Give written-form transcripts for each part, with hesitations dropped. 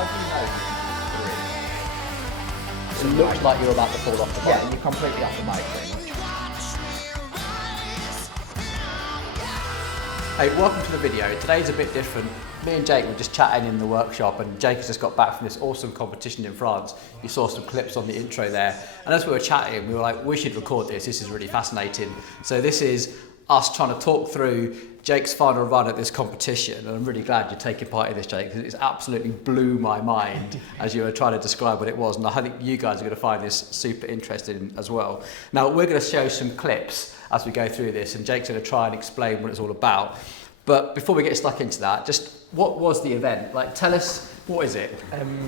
How do you know you can It looks like you're about to fall off the bike. Yeah, you're completely off the bike pretty much. Hey, welcome to the video. Today's a bit different. Me and Jake were just chatting in the workshop, and Jake has just got back from this awesome competition in France. You saw some clips on the intro there, and as we were chatting, we were like, we should record this. This is really fascinating. So this is us trying to talk through Jake's final run at this competition, and I'm really glad you're taking part in this, Jake, because it's absolutely blew my mind as you were trying to describe what it was, and I think you guys are going to find this super interesting as well. Now, we're going to show some clips as we go through this, and Jake's going to try and explain what it's all about. But before we get stuck into that, just what was the event? Like, tell us, what is it?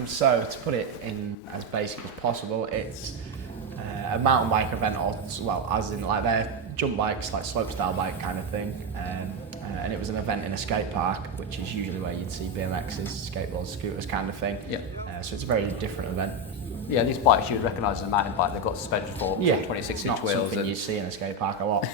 So to put it in as basic as possible, it's a mountain bike event, or well, as in like they're jump bikes, like SlopeStyle bike kind of thing. And it was an event in a skate park, which is usually where you'd see BMXs, skateboards, scooters kind of thing. Yeah. So it's a very different event. Yeah, these bikes you would recognise as a mountain bike. They've got suspension for 26-inch wheels. Something you see in a skate park a lot.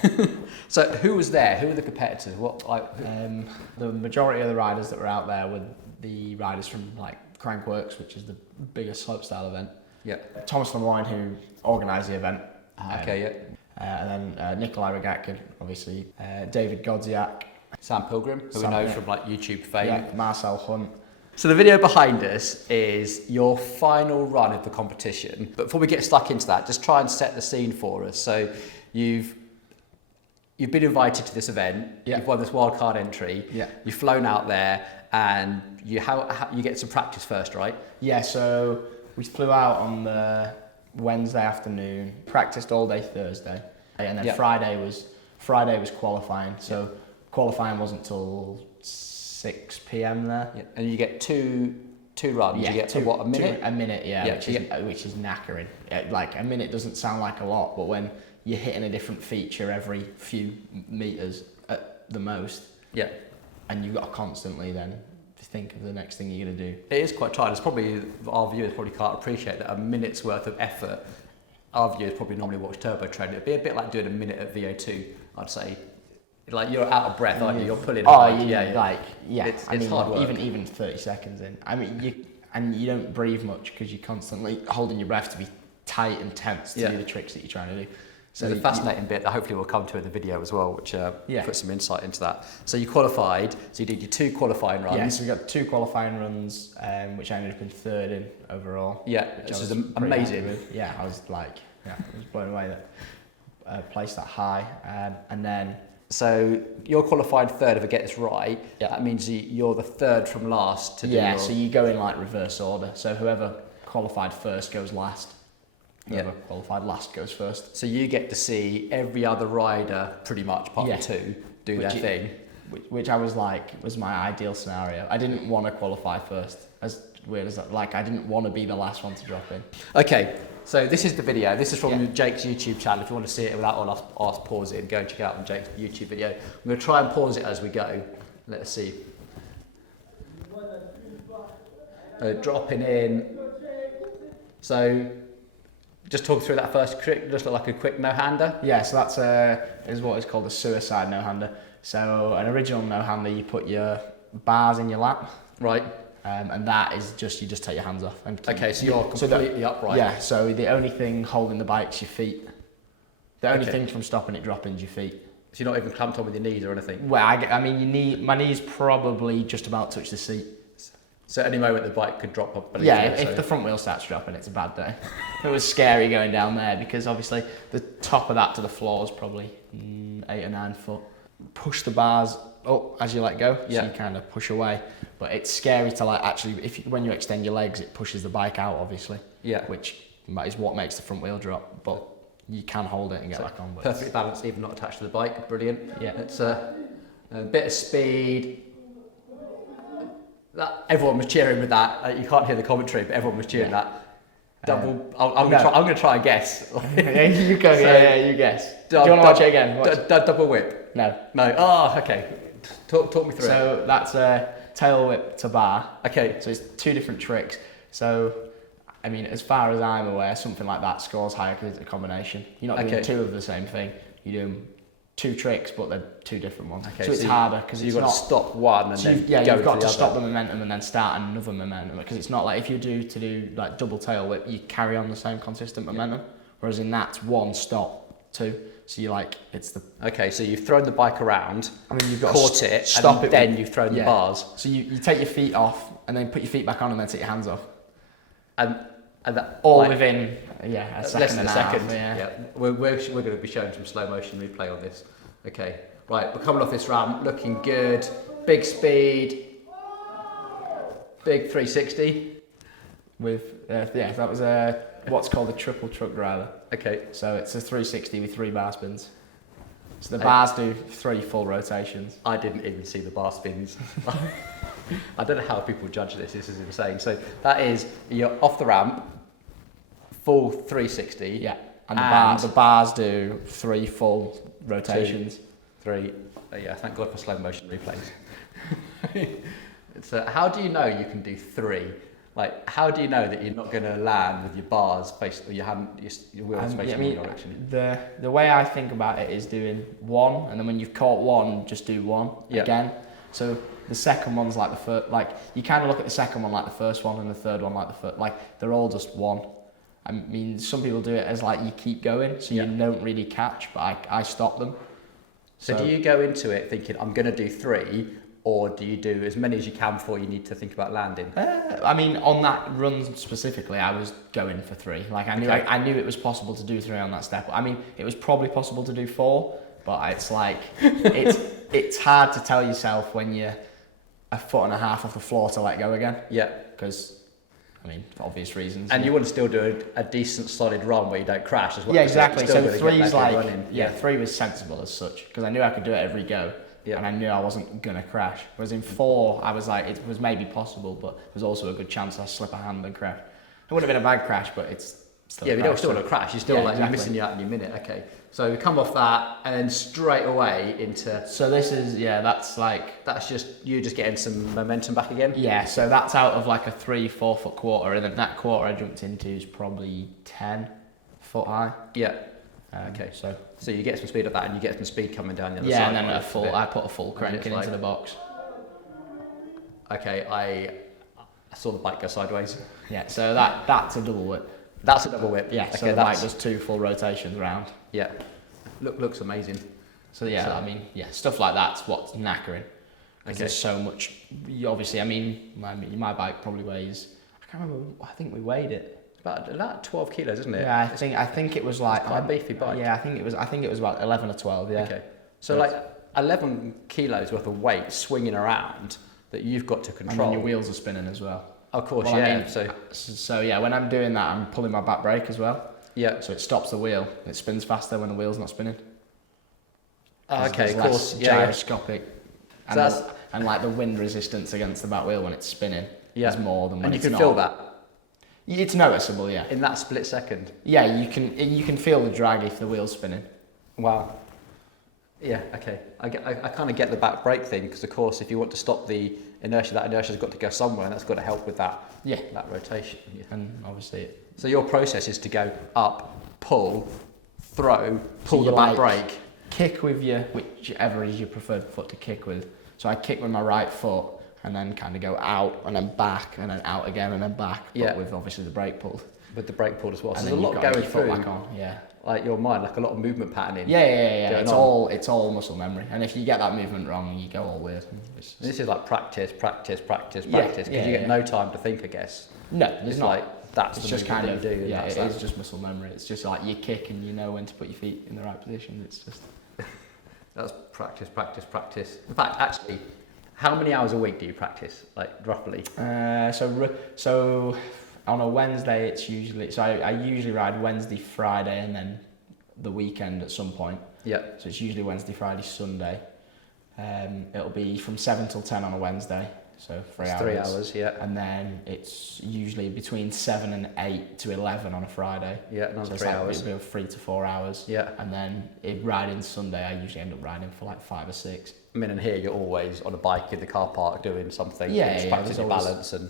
So who was there? Who were the competitors? The majority of the riders that were out there were the riders from like Crankworks, which is the biggest slopestyle event. Yeah. Thomas Lemoine, who organised the event. Okay, yeah. And then Nikolai Rogatkin, obviously. David Godziak. Sam Pilgrim, who we know from like YouTube fame. Yeah, Marcel Hunt. So the video behind us is your final run of the competition. But before we get stuck into that, just try and set the scene for us. So you've been invited to this event. Yeah. You've won this wildcard entry. Yeah. You've flown out there, and you get some practice first, right? Yeah. So we flew out on the Wednesday afternoon, practiced all day Thursday, and then Friday was qualifying. So qualifying wasn't till 6 p.m. there. Yeah. And you get two runs. Yeah, you get a minute? A minute, Yeah, which is knackering. Like a minute doesn't sound like a lot, but when you're hitting a different feature every few meters at the most, yeah, and you've got to constantly then think of the next thing you're going to do. It is quite tight. It's probably, our viewers probably can't appreciate that a minute's worth of effort. Our viewers probably normally watch Turbo Train. It'd be a bit like doing a minute at VO2, I'd say. Like, you're out of breath, aren't you? You're pulling. It's hard work. Even 30 seconds in. I mean, you don't breathe much because you're constantly holding your breath to be tight and tense to do the tricks that you're trying to do. So the fascinating bit that hopefully we'll come to in the video as well, which puts some insight into that. So you qualified. So you did your 2 qualifying runs. Yeah, so we got 2 qualifying runs, which I ended up in 3rd in overall. Yeah, which is amazing. Yeah, I was blown away that placed that high, and then. So you're qualified 3rd, if I get this right. Yeah. That means you're the 3rd from last to do your... so you go in like reverse order. So whoever qualified first goes last. Whoever qualified last goes first. So you get to see every other rider, pretty much, part of 2, do their thing. Which I was like, was my ideal scenario. I didn't want to qualify first, as weird as that. Like, I didn't want to be the last one to drop in. Okay, so this is the video. This is from Jake's YouTube channel. If you want to see it without us pause it, go and check it out on Jake's YouTube video. I'm going to try and pause it as we go. Let us see. Dropping in. So, just talk through that first trick, just like a quick no-hander. Yeah, so that's is what is called a suicide no-hander. So an original no-hander, you put your bars in your lap. Right. And that is you just take your hands off. Okay, so you're completely upright. Yeah, so the only thing holding the bike's your feet. The only thing from stopping it dropping is your feet. So you're not even clamped on with your knees or anything? Well, I mean, my knees probably just about touch the seat. So at any moment the bike could drop up. Yeah, if the front wheel starts dropping, it's a bad day. It was scary going down there because obviously the top of that to the floor is probably 8 or 9 foot. Push the bars up as you let go, so you kind of push away. But it's scary to like actually, when you extend your legs, it pushes the bike out, obviously. Yeah. Which is what makes the front wheel drop. But you can hold it and get back on. But perfect balance, even not attached to the bike. Brilliant. Yeah. It's a bit of speed. Everyone was cheering with that. You can't hear the commentary, but everyone was cheering that. Double. I'm going to try and guess. You go. You guess. Do you want to watch it again? Double whip. No. Oh, okay. Talk me through it. So that's a tail whip to bar. Okay. So it's 2 different tricks. So, I mean, as far as I'm aware, something like that scores higher because it's a combination. You're not doing 2 of the same thing. You're doing 2 tricks, but they're 2 different ones. Okay, so it's harder because you've it's got not. to stop one and then go you've got to the stop other. the momentum and then start another momentum, because it's not like if you do like double tail whip, you carry on the same consistent momentum. Whereas in that, it's 1 stop, 2. So you like it's the. Okay, so you've thrown the bike around, I mean, you've got caught to it, stop and it. then you've thrown the bars. So you take your feet off and then put your feet back on and then take your hands off. And that All like, within a second less than and a a half. second. Yeah. We're going to be showing some slow motion replay on this. Okay, right, we're coming off this ramp, looking good, big speed, big 360. With that was what's called a triple truck driver. Okay, So it's a 360 with 3 bar spins. So the bars do 3 full rotations. I didn't even see the bar spins. I don't know how people judge this. This is insane. So that is, you're off the ramp, full 360. Yeah, and the bars do 3 full rotations. 2, 3. Yeah, thank God for slow motion replays. So how do you know you can do 3? Like, how do you know that you're not going to land with your bars facing your wheels facing one direction? The way I think about it is doing 1, and then when you've caught 1, just do 1 again. So the second one's like the first. Like you kind of look at the second one like the first one, and the third one like the first. Like they're all just 1. I mean, some people do it as like you keep going, so you don't really catch, but I stop them. So do you go into it thinking I'm going to do 3? Or do you do as many as you can before you need to think about landing? I mean, on that run specifically, I was going for 3. Like I knew it was possible to do 3 on that step. I mean, it was probably possible to do 4, but it's like it's hard to tell yourself when you're 1.5 foot off the floor to let go again. Yeah, because I mean, for obvious reasons. And you want to still do a decent solid run where you don't crash as well. Yeah, exactly. So 3's like running. 3 was sensible as such because I knew I could do it every go. Yeah. And I knew I wasn't going to crash. Whereas in 4, I was like, it was maybe possible, but there's also a good chance I slip a hand and crash. It wouldn't have been a bad crash, but it's still you don't still want to crash. You're still you're missing out in your minute. Okay. So we come off that and then straight away into... So this is, That's just, you just getting some momentum back again? Yeah, so that's out of like a 3-4 foot quarter, and then that quarter I jumped into is probably 10 foot high. Yeah. Okay, so you get some speed at that, and you get some speed coming down the other side. Yeah, and then I put a full crank into the box. Okay, I saw the bike go sideways. Yeah, so that's a double whip. That's a double whip. Yeah, okay, so the bike does 2 full rotations round. Yeah, looks amazing. So I mean, stuff like that's what's knackering. Because there's so much. Obviously, I mean, my bike probably weighs. I can't remember. I think we weighed it. About 12 kilos, isn't it? Yeah, I think it was like quite a beefy bike. Yeah, I think it was about 11 or 12. Yeah. Okay. So like 11 kilos worth of weight swinging around that you've got to control. And then your wheels are spinning as well. Of course, well, yeah. I mean, so yeah, when I'm doing that, I'm pulling my back brake as well. Yeah. So it stops the wheel. It spins faster when the wheel's not spinning. Okay, of course. Gyroscopic. And like the wind resistance against the back wheel when it's spinning is more than when it's not. And you can feel that. It's noticeable, yeah. In that split second. Yeah, you can feel the drag if the wheel's spinning. Wow. Yeah. Okay. I kind of get the back brake thing because, of course, if you want to stop the inertia, that inertia's got to go somewhere, and that's got to help with that. Yeah. That rotation. Yeah. And obviously. So your process is to go up, pull, throw, pull the back brake, kick with whichever is your preferred foot to kick with. So I kick with my right foot. And then kind of go out and then back and then out again and then back, but with obviously the brake pulled. With the brake pulled as well. So and there's a lot going through. Back on. Yeah. Like your mind, like a lot of movement patterning. Yeah. It's all muscle memory. And if you get that movement wrong, you go all weird. This is like practice, because you get no time to think, I guess. No, there's not. Like that's it's the just kind of do. Yeah, it is just muscle memory. It's just like you kick and you know when to put your feet in the right position. It's just that's practice. In fact, actually. How many hours a week do you practice, like roughly? So on a Wednesday, it's usually I usually ride Wednesday, Friday, and then the weekend at some point. Yeah. So it's usually Wednesday, Friday, Sunday. It'll be from 7 till 10 on a Wednesday, so 3 hours. 3 hours, yeah. And then it's usually between 7 and 8 to 11 on a Friday. Yeah, another so 3 hours. It'll be 3 to 4 hours. Yeah. And then riding Sunday, I usually end up riding for like 5 or 6. I mean, and here you're always on a bike in the car park doing something. Practicing your balance and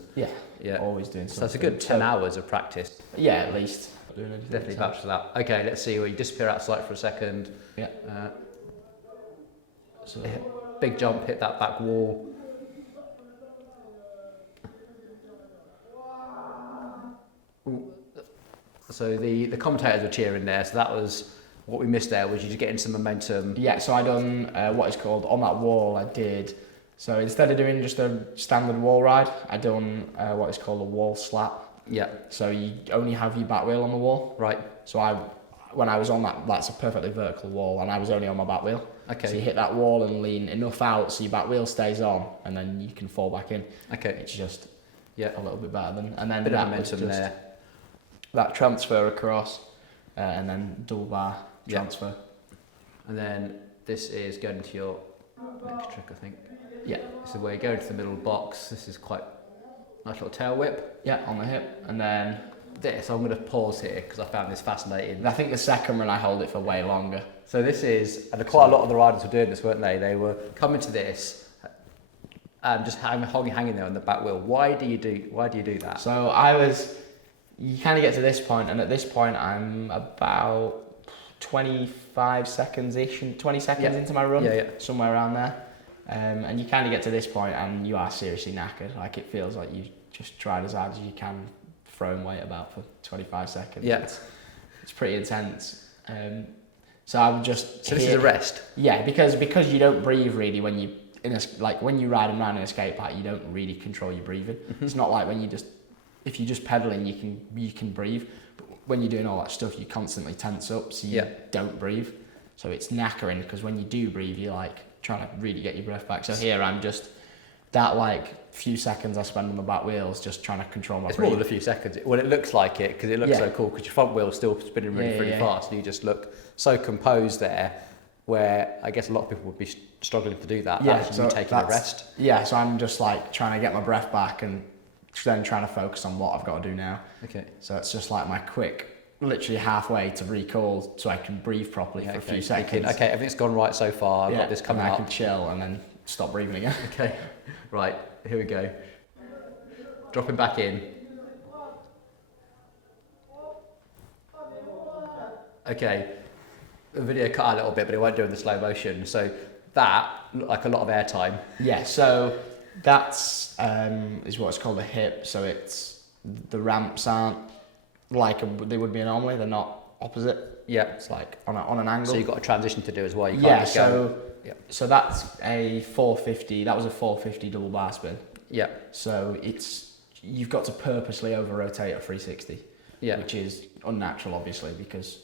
always doing something. So it's a good 10 hours of practice. Yeah, at least. Definitely vouch for that. Okay, let's see where you disappear out of sight for a second. Yeah. So Big jump, hit that back wall. Ooh. So the commentators were cheering there, so that was what we missed there, was you just getting some momentum. yeah, so I done what is called, on that wall I did, so instead of doing just a standard wall ride, I done what is called a wall slap. Yeah. So you only have your back wheel on the wall. Right. So when I was on that's a perfectly vertical wall, and I was only on my back wheel. Okay. So you hit that wall and lean enough out so your back wheel stays on, and then you can fall back in. Okay. It's just yeah, a little bit better than, and then bit of that momentum was just there. that transfer across, and then double bar transfer. And then this is going into your next trick, I think. Yeah. This is where you go into the middle box. This is quite nice little tail whip. Yeah, on the hip, and then this, I'm going to pause here because I found this fascinating. I think the second run I hold it for way longer. So this is, and quite a lot of the riders were doing this, weren't they? They were coming to this and just hanging there on the back wheel. Why do you do that? So you kind of get to this point, and at this point I'm about 25 seconds-ish, 20 seconds into my run, somewhere around there. And you kind of get to this point and you are seriously knackered. Like, it feels like you just tried as hard as you can throwing weight about for 25 seconds. Yeah. It's pretty intense. So I would just... So this is a rest? Yeah, because you don't breathe really when you... when you ride around in a skate park, you don't really control your breathing. Mm-hmm. It's not like when if you're just pedaling, you can breathe. But when you're doing all that stuff, you constantly tense up, so you don't breathe. So it's knackering, because when you do breathe, you're like trying to really get your breath back. So here I'm just that few seconds I spend on the back wheels just trying to control my breathing. It's more than a few seconds. Well, it looks like it, because it looks so cool, because your front wheel's still spinning really fast, and you just look so composed there, where I guess a lot of people would be struggling to do that. Yeah, so taking a rest. Yeah, so I'm just trying to get my breath back and then trying to focus on what I've got to do now. Okay. So it's just like my quick, literally halfway to recall so I can breathe properly for a few seconds. Okay, everything's gone right so far. I've got this coming up. I can chill and then stop breathing again. Okay, right, here we go. Dropping back in. Okay, the video cut out a little bit, but it won't do in the slow motion. So that looked like a lot of air time. Yeah, so that's is what's called a hip. So it's the ramps aren't like they would be normally. They're not opposite. Yeah, it's like on an angle. So you've got a transition to do as well. You can't just go. So that's a 450. That was a 450 double bar spin. Yeah. So you've got to purposely over rotate a 360. Yeah. Which is unnatural, obviously, because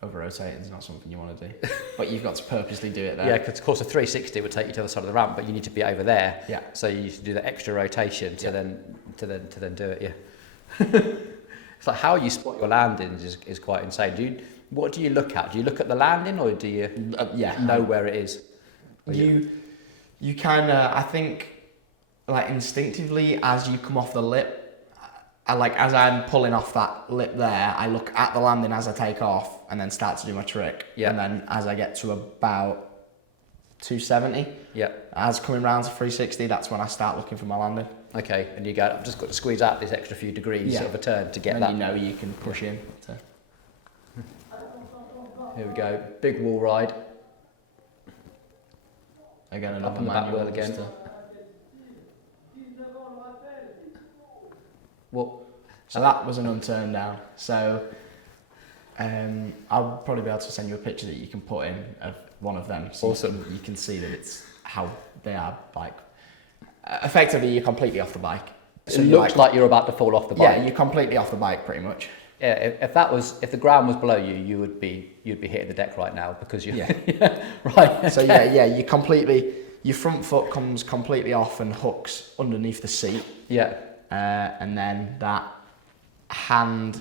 over rotating is not something you want to do. But you've got to purposely do it there. Yeah, because of course a 360 would take you to the other side of the ramp, but you need to be over there. Yeah. So you need to do the extra rotation to then do it. Yeah. It's like how you spot your landings is quite insane. What do you look at? Do you look at the landing, or do you know where it is? You kind of, I think, instinctively, as you come off the lip, as I'm pulling off that lip there, I look at the landing as I take off and then start to do my trick. Yeah. And then as I get to about 270, as coming round to 360, that's when I start looking for my landing. Okay, and you go, I've just got to squeeze out this extra few degrees of a turn to get that. And you know you can push in. Here we go, big wall ride. Again, up on the back wheel again. So that was an unturned down. So I'll probably be able to send you a picture that you can put in of one of them. So awesome. You can see that it's how they are effectively you're completely off the bike. So it looks like you're about to fall off the bike. Yeah, you're completely off the bike pretty much. Yeah, if the ground was below you, you'd be hitting the deck right now because you. Yeah. Right. Okay. So your front foot comes completely off and hooks underneath the seat. Yeah. And then that hand,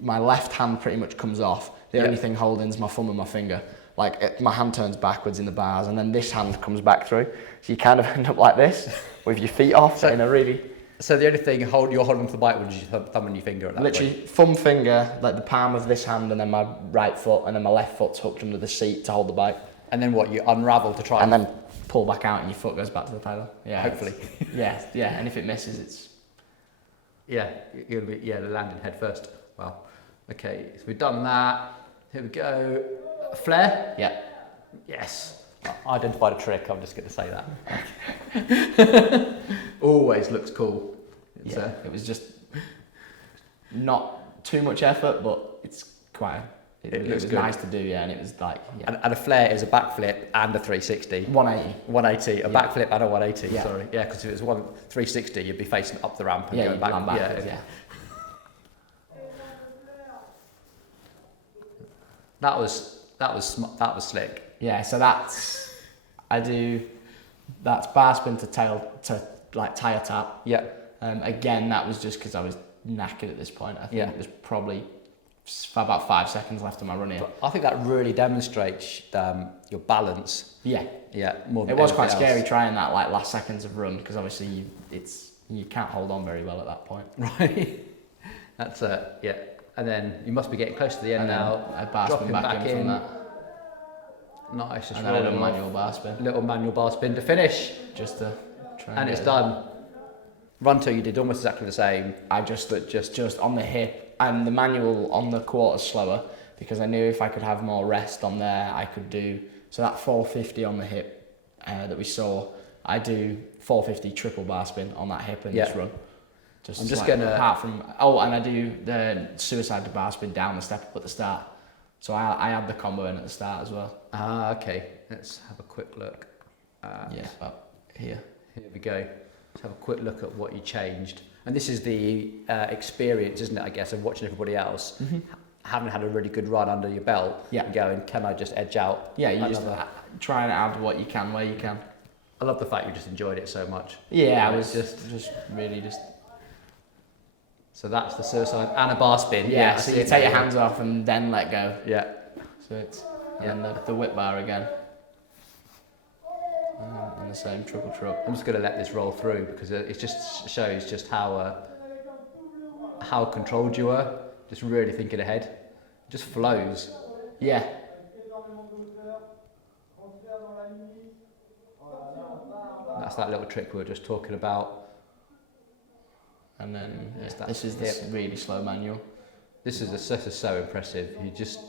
my left hand pretty much comes off. The only thing holding is my thumb and my finger. My hand turns backwards in the bars, and then this hand comes back through. So you kind of end up like this, with your feet off in a really. So the only thing you're holding to the bike was your thumb and your finger at that literally point? Thumb, finger, the palm of this hand, and then my right foot, and then my left foot's hooked under the seat to hold the bike. And then what? You unravel to try and then pull back out, and your foot goes back to the pedal. Yeah. Hopefully. Yeah. And if it misses, it's. Yeah, you're gonna be landing head first. Wow. Okay, so we've done that. Here we go. Flare. Yeah. Yes. I identified a trick, I'm just going to say that. Always looks cool. It was just not too much effort, but it's quite. It was good. nice to do, and it was like. Yeah. And a flare is a backflip and a 360. 180, a backflip and a 180. Yeah. Sorry, yeah, because if it was 360, you'd be facing up the ramp and going back. Yeah. That was slick. Yeah, so I do bar spin to tail to like tire tap. Yeah. Again, that was just because I was knackered at this point. I think there's probably about 5 seconds left of my run here. But I think that really demonstrates your balance. Yeah. Yeah. More than it was quite anything scary else. trying that like last seconds of run because obviously you can't hold on very well at that point. Right. That's yeah. And then you must be getting close to the end now. I bar spin back in from that. Nice, just and then I did a rolling manual bar spin. Little manual bar spin to finish. Just to try And it's done. Run 2 you did almost exactly the same. I just on the hip and the manual on the quarters slower because I knew if I could have more rest on there I could do, so that 450 on the hip that we saw, I do 450 triple bar spin on that hip and just run. I'm just gonna apart from and I do the suicide bar spin down the step up at the start. So I had the combo in at the start as well. Ah, okay. Let's have a quick look. About here. Here we go. Let's have a quick look at what you changed. And this is the experience, isn't it, I guess, of watching everybody else, having had a really good run under your belt, and going, can I just edge out? Yeah, you just try and add what you can where you can. I love the fact you just enjoyed it so much. Yeah, I was just really. So that's the suicide and a bar spin. Yeah, so you take your hands off and then let go. Yeah. So it's and then the whip bar again. And the same triple truck. I'm just going to let this roll through because it just shows just how controlled you were. Just really thinking ahead. It just flows. Yeah. That's that little trick we were just talking about. And then this is this really slow manual. This is so impressive. You just.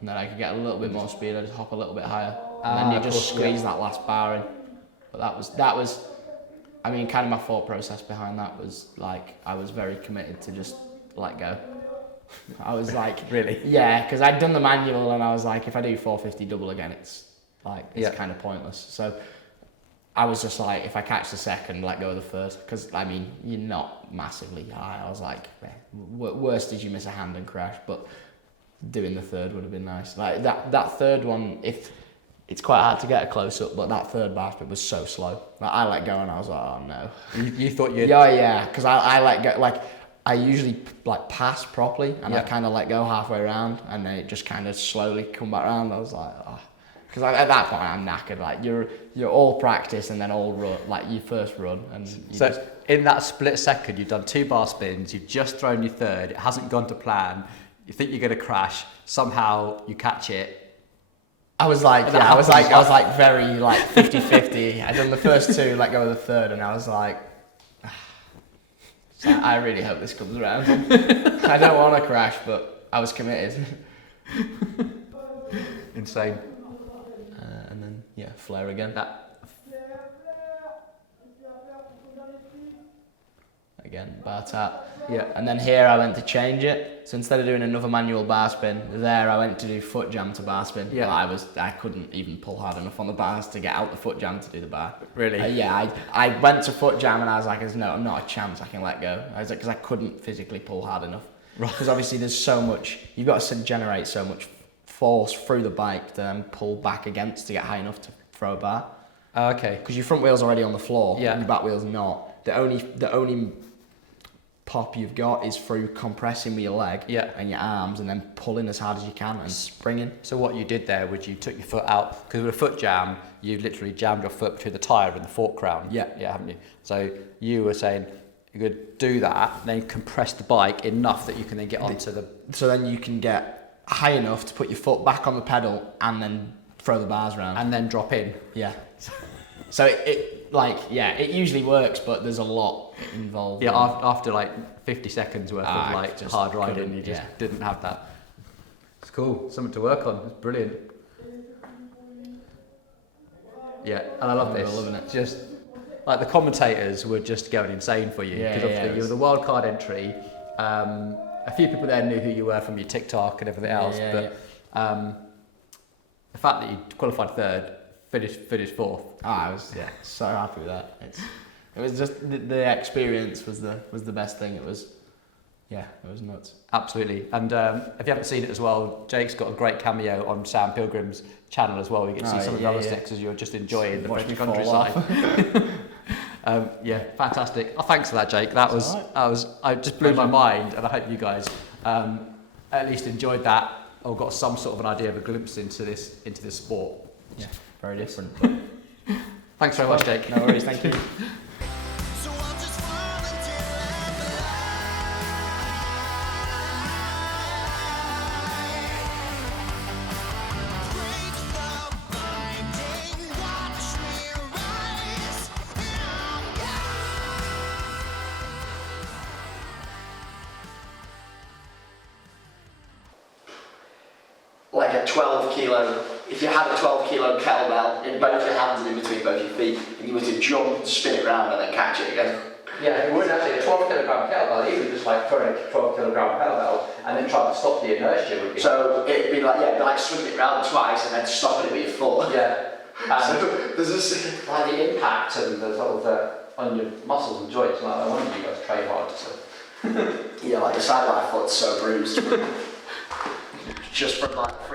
And then I could get a little bit more speed. I just hop a little bit higher, and then you just squeeze that last bar in. But that was. I mean, kind of my thought process behind that was like I was very committed to just let go. I was like, really? Yeah, because I'd done the manual and I was like, if I do 450 double again, it's kind of pointless. So I was just like, if I catch the second, let go of the first, because I mean, you're not massively high. I was like, worst is you miss a hand and crash, but doing the third would have been nice. Like that third one, it's quite hard to get a close up, but that third bar spin was so slow. Like I let go and I was like, oh no. You thought you'd... Yeah, because I let go, like I usually like pass properly and I kind of let go halfway around and then it just kind of slowly come back around. I was like, oh. Because at that point I'm knackered. Like you're all practice and then all run, like your first run. And so in that split second, you've done 2 bar spins, you've just thrown your third, it hasn't gone to plan, you think you're going to crash, somehow you catch it. I was like, I was like very like 50-50. I'd done the first 2, let go of the third, and I was like, I really hope this comes around. I don't want to crash, but I was committed. Insane. And then flare again. Again, bar tap. Yeah. And then here I went to change it. So instead of doing another manual bar spin, there I went to do foot jam to bar spin. Yeah. I couldn't even pull hard enough on the bars to get out the foot jam to do the bar. Really? I went to foot jam and I was like, there's not a chance I can let go. I was like, because I couldn't physically pull hard enough. Right. Because obviously there's so much, you've got to generate so much force through the bike to then pull back against to get high enough to throw a bar. Okay. Because your front wheel's already on the floor, yeah, and your back wheel's not. The only pop you've got is through compressing with your leg and your arms and then pulling as hard as you can and springing. So what you did there was you took your foot out, because with a foot jam, you literally jammed your foot between the tyre and the fork crown. Yeah, haven't you? So you were saying you could do that, then compress the bike enough that you can then get onto the... So then you can get high enough to put your foot back on the pedal and then throw the bars around. And then drop in. Yeah. So it usually works, but there's a lot involved. Yeah, after like 50 seconds worth of like hard riding, you just didn't have that. It's cool, something to work on. It's brilliant. Yeah, and I love We this. were loving it. Just like the commentators were just going insane for you because obviously you were the wild card entry. A few people there knew who you were from your TikTok and everything else, but the fact that you qualified third, finished fourth. I was so happy with that. It was just the experience was the best thing. It was nuts. Absolutely. And if you haven't seen it as well, Jake's got a great cameo on Sam Pilgrim's channel as well. You get to see some of the other sticks as you're just enjoying the French countryside. Fantastic. Oh, thanks for that, Jake. I just blew my mind, and I hope you guys at least enjoyed that or got some sort of an idea of a glimpse into this sport. Yeah, very different. Thanks very much, Jake. No worries, thank you. Like a 12 kilo, if you had a 12 kilo kettlebell in both your hands and in between both your feet, and you were to jump, spin it around and then catch it again. Yeah, it wouldn't actually a 12 kilogram kettlebell, you would just like throw a 12 kilogram kettlebell and then try to stop the inertia, would you? So it'd be like swing it around twice and then stop it with your foot. Yeah. So there's this like the impact and the sort of on your muscles and joints, like I wonder you guys train hard to yeah, like the side of my foot's so bruised. Just from like